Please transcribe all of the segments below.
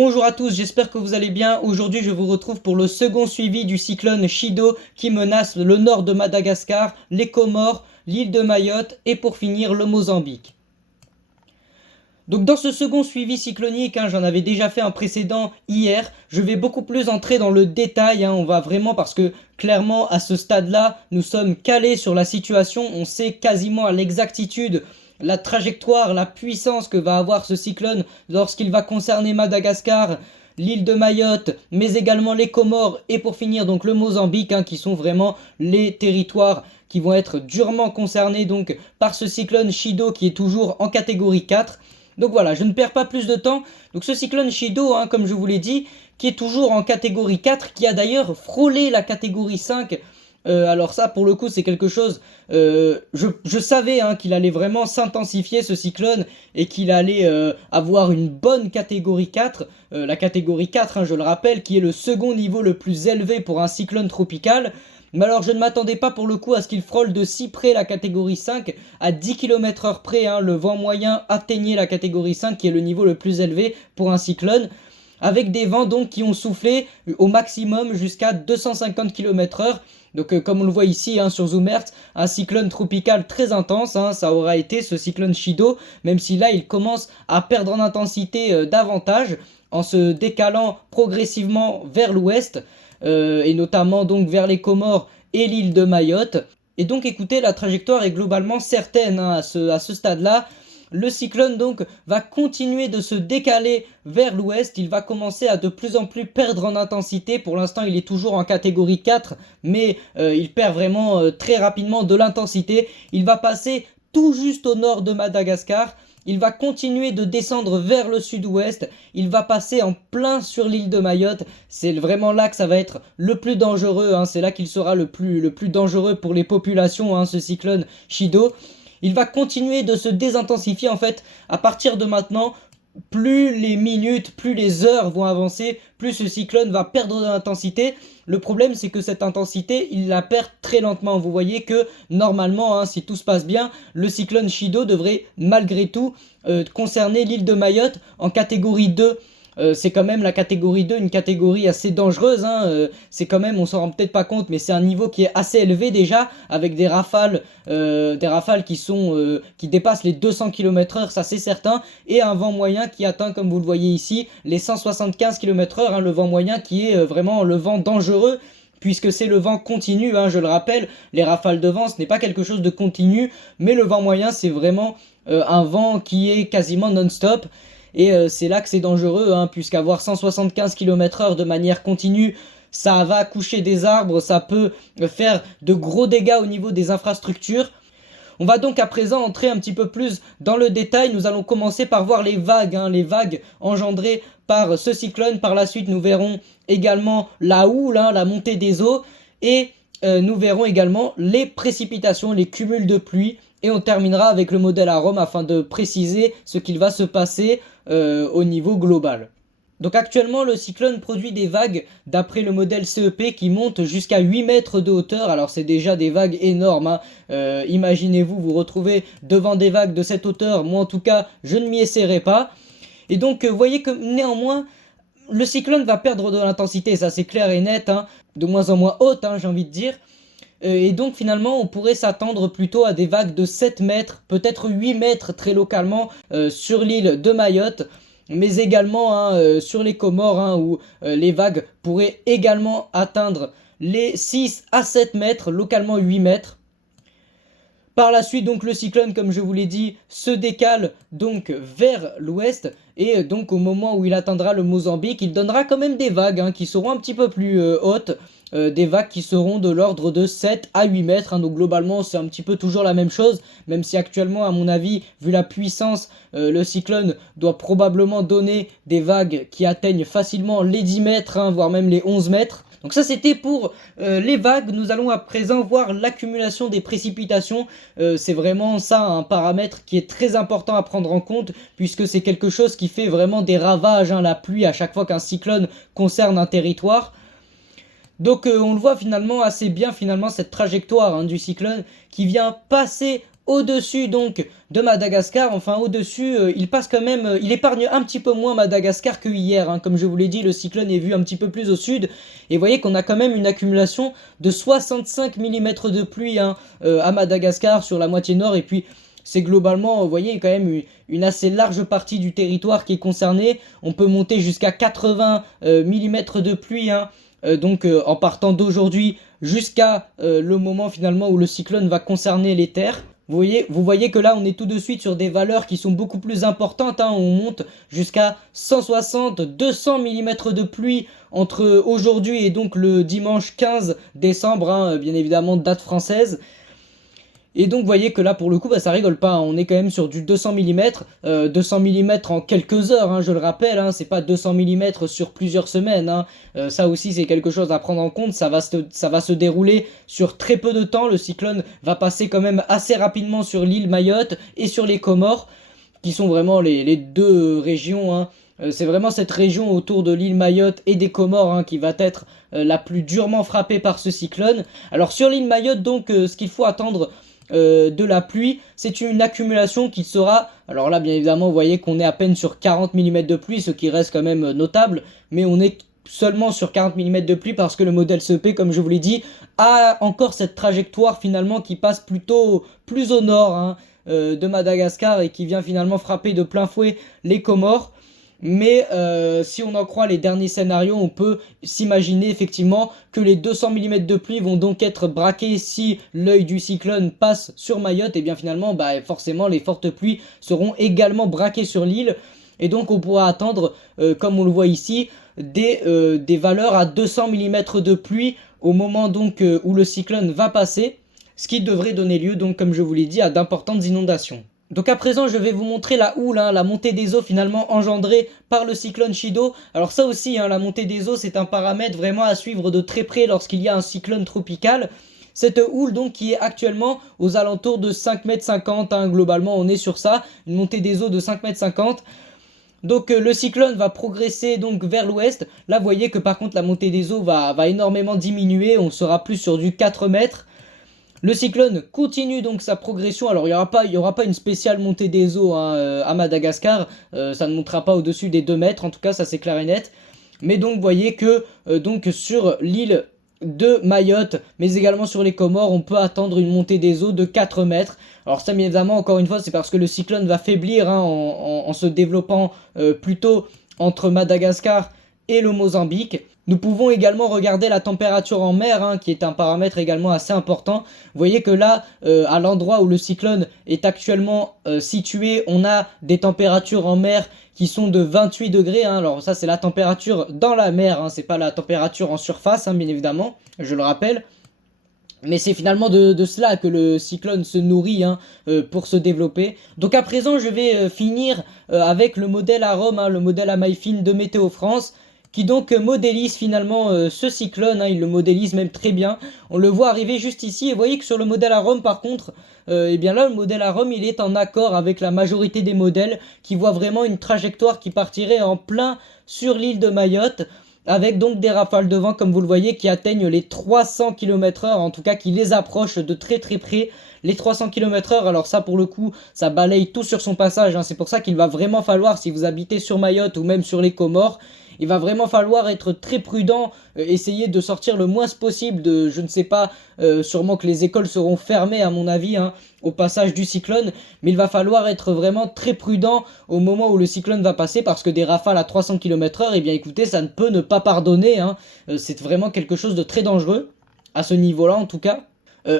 Bonjour à tous, j'espère que vous allez bien. Aujourd'hui, je vous retrouve pour le second suivi du cyclone Chido qui menace le nord de Madagascar, les Comores, l'île de Mayotte et pour finir le Mozambique. Donc dans ce second suivi cyclonique, j'en avais déjà fait un précédent hier, je vais beaucoup plus entrer dans le détail, on va vraiment parce que clairement à ce stade-là, nous sommes calés sur la situation, on sait quasiment à l'exactitude la trajectoire, la puissance que va avoir ce cyclone lorsqu'il va concerner Madagascar, l'île de Mayotte, mais également les Comores et pour finir donc le Mozambique, qui sont vraiment les territoires qui vont être durement concernés donc par ce cyclone Chido qui est toujours en catégorie 4. Donc voilà, je ne perds pas plus de temps. Donc ce cyclone Chido, comme je vous l'ai dit, qui est toujours en catégorie 4, qui a d'ailleurs frôlé la catégorie 5. Alors ça, pour le coup, c'est quelque chose... je savais qu'il allait vraiment s'intensifier ce cyclone et qu'il allait avoir une bonne catégorie 4. La catégorie 4, je le rappelle, qui est le second niveau le plus élevé pour un cyclone tropical. Mais alors je ne m'attendais pas pour le coup à ce qu'il frôle de si près la catégorie 5, à 10 km/h près, le vent moyen atteignait la catégorie 5 qui est le niveau le plus élevé pour un cyclone, avec des vents donc qui ont soufflé au maximum jusqu'à 250 km/h. Donc comme on le voit ici sur Zoom Earth, un cyclone tropical très intense, ça aura été ce cyclone Chido, même si là il commence à perdre en intensité davantage en se décalant progressivement vers l'ouest. Et notamment donc vers les Comores et l'île de Mayotte. Et donc écoutez, la trajectoire est globalement certaine à ce stade-là. Le cyclone donc va continuer de se décaler vers l'ouest, il va commencer à de plus en plus perdre en intensité. Pour l'instant il est toujours en catégorie 4, mais il perd vraiment très rapidement de l'intensité. Il va passer tout juste au nord de Madagascar. Il va continuer de descendre vers le sud-ouest, il va passer en plein sur l'île de Mayotte, c'est vraiment là que ça va être le plus dangereux, c'est là qu'il sera le plus dangereux pour les populations, ce cyclone Chido. Il va continuer de se désintensifier en fait à partir de maintenant. Plus les minutes, plus les heures vont avancer, plus ce cyclone va perdre de l'intensité. Le problème, c'est que cette intensité, il la perd très lentement. Vous voyez que normalement, si tout se passe bien, le cyclone Chido devrait malgré tout concerner l'île de Mayotte en catégorie 2. C'est quand même la catégorie 2, une catégorie assez dangereuse, c'est quand même, on s'en rend peut-être pas compte, mais c'est un niveau qui est assez élevé déjà, avec des rafales qui dépassent les 200 km/h, ça c'est certain, et un vent moyen qui atteint, comme vous le voyez ici, les 175 km/h, le vent moyen qui est vraiment le vent dangereux, puisque c'est le vent continu, je le rappelle, les rafales de vent, ce n'est pas quelque chose de continu, mais le vent moyen, c'est vraiment un vent qui est quasiment non-stop. Et c'est là que c'est dangereux, puisqu'avoir 175 km/h de manière continue, ça va coucher des arbres, ça peut faire de gros dégâts au niveau des infrastructures. On va donc à présent entrer un petit peu plus dans le détail. Nous allons commencer par voir les vagues engendrées par ce cyclone. Par la suite, nous verrons également la houle, la montée des eaux, et nous verrons également les précipitations, les cumuls de pluie. Et on terminera avec le modèle à Rome afin de préciser ce qu'il va se passer au niveau global. Donc actuellement le cyclone produit des vagues d'après le modèle CEP qui montent jusqu'à 8 mètres de hauteur. Alors c'est déjà des vagues énormes, imaginez-vous vous retrouver devant des vagues de cette hauteur. Moi en tout cas je ne m'y essaierai pas. Et donc vous voyez que néanmoins le cyclone va perdre de l'intensité, ça c'est clair et net, de moins en moins haute, j'ai envie de dire. Et donc finalement on pourrait s'attendre plutôt à des vagues de 7 mètres, peut-être 8 mètres très localement sur l'île de Mayotte, mais également sur les Comores où les vagues pourraient également atteindre les 6 à 7 mètres, localement 8 mètres. Par la suite, donc le cyclone, comme je vous l'ai dit, se décale donc vers l'ouest et donc au moment où il atteindra le Mozambique, il donnera quand même des vagues qui seront un petit peu plus hautes, des vagues qui seront de l'ordre de 7 à 8 mètres. Donc globalement, c'est un petit peu toujours la même chose, même si actuellement, à mon avis, vu la puissance, le cyclone doit probablement donner des vagues qui atteignent facilement les 10 mètres, voire même les 11 mètres. Donc ça c'était pour les vagues. Nous allons à présent voir l'accumulation des précipitations. C'est vraiment ça un paramètre qui est très important à prendre en compte, puisque c'est quelque chose qui fait vraiment des ravages, la pluie à chaque fois qu'un cyclone concerne un territoire. Donc on le voit finalement assez bien cette trajectoire du cyclone qui vient passer au-dessus donc de Madagascar, enfin au-dessus, il passe quand même, il épargne un petit peu moins Madagascar que hier, hein. Comme je vous l'ai dit, le cyclone est vu un petit peu plus au sud, et vous voyez qu'on a quand même une accumulation de 65 mm de pluie, hein, à Madagascar sur la moitié nord, et puis c'est globalement, vous voyez, quand même une assez large partie du territoire qui est concernée. On peut monter jusqu'à 80 mm de pluie, hein, en partant d'aujourd'hui jusqu'à le moment finalement où le cyclone va concerner les terres. Vous voyez que là, on est tout de suite sur des valeurs qui sont beaucoup plus importantes, hein. On monte jusqu'à 160, 200 mm de pluie entre aujourd'hui et donc le dimanche 15 décembre, hein, bien évidemment, date française. Et donc vous voyez que là pour le coup ça rigole pas, hein. On est quand même sur du 200 mm, 200 mm en quelques heures, hein, je le rappelle, hein, c'est pas 200 mm sur plusieurs semaines, hein. Ça aussi c'est quelque chose à prendre en compte, ça va se dérouler sur très peu de temps, le cyclone va passer quand même assez rapidement sur l'île Mayotte et sur les Comores, qui sont vraiment les deux régions, hein. C'est vraiment cette région autour de l'île Mayotte et des Comores, hein, qui va être la plus durement frappée par ce cyclone. Alors sur l'île Mayotte donc ce qu'il faut attendre de la pluie, c'est une accumulation qui sera, alors là bien évidemment vous voyez qu'on est à peine sur 40 mm de pluie, ce qui reste quand même notable, mais on est seulement sur 40 mm de pluie parce que le modèle CEP, comme je vous l'ai dit, a encore cette trajectoire finalement qui passe plutôt plus au nord, hein, de Madagascar, et qui vient finalement frapper de plein fouet les Comores. Mais si on en croit les derniers scénarios, on peut s'imaginer effectivement que les 200 mm de pluie vont donc être braqués si l'œil du cyclone passe sur Mayotte. Et bien finalement, forcément, les fortes pluies seront également braquées sur l'île. Et donc on pourra attendre, comme on le voit ici, des valeurs à 200 mm de pluie au moment donc où le cyclone va passer. Ce qui devrait donner lieu, donc comme je vous l'ai dit, à d'importantes inondations. Donc à présent, je vais vous montrer la houle, hein, la montée des eaux finalement engendrée par le cyclone Chido. Alors ça aussi, hein, la montée des eaux, c'est un paramètre vraiment à suivre de très près lorsqu'il y a un cyclone tropical. Cette houle donc qui est actuellement aux alentours de 5,50 m, hein, globalement on est sur ça, une montée des eaux de 5,50 m. Donc le cyclone va progresser donc vers l'ouest. Là vous voyez que par contre la montée des eaux va énormément diminuer, on sera plus sur du 4 mètres. Le cyclone continue donc sa progression. Alors il y aura pas une spéciale montée des eaux, hein, à Madagascar, ça ne montera pas au-dessus des 2 mètres, en tout cas ça c'est clair et net. Mais donc vous voyez que donc sur l'île de Mayotte, mais également sur les Comores, on peut attendre une montée des eaux de 4 mètres. Alors ça bien évidemment, encore une fois, c'est parce que le cyclone va faiblir, hein, en se développant plutôt entre Madagascar et le Mozambique. Nous pouvons également regarder la température en mer, hein, qui est un paramètre également assez important. Vous voyez que là, à l'endroit où le cyclone est actuellement situé, on a des températures en mer qui sont de 28 degrés. Hein. Alors ça, c'est la température dans la mer, hein, c'est pas la température en surface, hein, bien évidemment, je le rappelle. Mais c'est finalement de cela que le cyclone se nourrit, hein, pour se développer. Donc à présent, je vais finir avec le modèle à Rome, hein, le modèle à maille fine de Météo France, qui donc modélise finalement ce cyclone, hein, il le modélise même très bien. On le voit arriver juste ici, et vous voyez que sur le modèle à Rome par contre, eh bien là le modèle à Rome il est en accord avec la majorité des modèles qui voient vraiment une trajectoire qui partirait en plein sur l'île de Mayotte, avec donc des rafales de vent comme vous le voyez qui atteignent les 300 km/h, en tout cas qui les approchent de très très près. Les 300 km/h, alors ça pour le coup, ça balaye tout sur son passage, hein. C'est pour ça qu'il va vraiment falloir, si vous habitez sur Mayotte ou même sur les Comores, il va vraiment falloir être très prudent, essayer de sortir le moins possible de, je ne sais pas, sûrement que les écoles seront fermées à mon avis, hein, au passage du cyclone, mais il va falloir être vraiment très prudent au moment où le cyclone va passer, parce que des rafales à 300 km/h, eh bien écoutez, ça ne peut ne pas pardonner, hein. C'est vraiment quelque chose de très dangereux, à ce niveau-là en tout cas.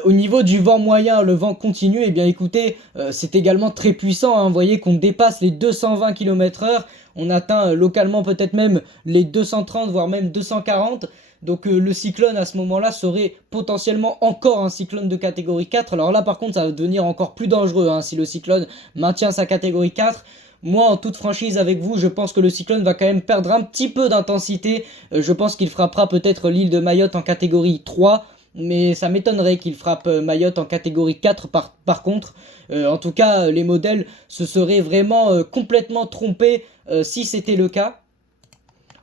Au niveau du vent moyen, le vent continu, eh bien écoutez, c'est également très puissant, hein. Vous voyez qu'on dépasse les 220 km/h, on atteint localement peut-être même les 230, voire même 240. Donc le cyclone à ce moment-là serait potentiellement encore un cyclone de catégorie 4. Alors là par contre ça va devenir encore plus dangereux, hein, si le cyclone maintient sa catégorie 4. Moi, en toute franchise avec vous, je pense que le cyclone va quand même perdre un petit peu d'intensité. Je pense qu'il frappera peut-être l'île de Mayotte en catégorie 3. Mais ça m'étonnerait qu'il frappe Mayotte en catégorie 4 par contre. En tout cas, les modèles se seraient vraiment complètement trompés si c'était le cas.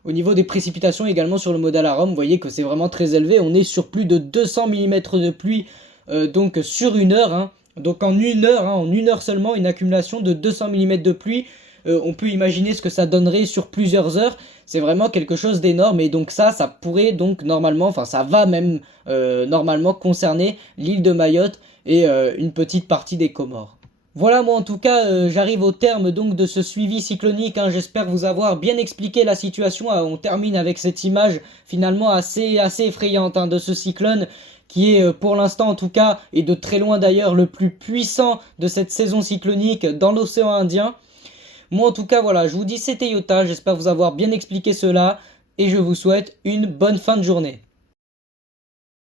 Au niveau des précipitations également sur le modèle à Rome, vous voyez que c'est vraiment très élevé. On est sur plus de 200 mm de pluie donc sur une heure, hein. Donc en une heure, en une heure seulement, une accumulation de 200 mm de pluie. On peut imaginer ce que ça donnerait sur plusieurs heures. C'est vraiment quelque chose d'énorme. Et donc ça pourrait donc normalement, enfin ça va même normalement concerner l'île de Mayotte et une petite partie des Comores. Voilà, moi en tout cas, j'arrive au terme donc de ce suivi cyclonique. J'espère vous avoir bien expliqué la situation. On termine avec cette image finalement assez effrayante de ce cyclone qui est pour l'instant en tout cas, et de très loin d'ailleurs, le plus puissant de cette saison cyclonique dans l'océan Indien. Moi en tout cas, voilà, je vous dis c'était Yota, j'espère vous avoir bien expliqué cela, et je vous souhaite une bonne fin de journée.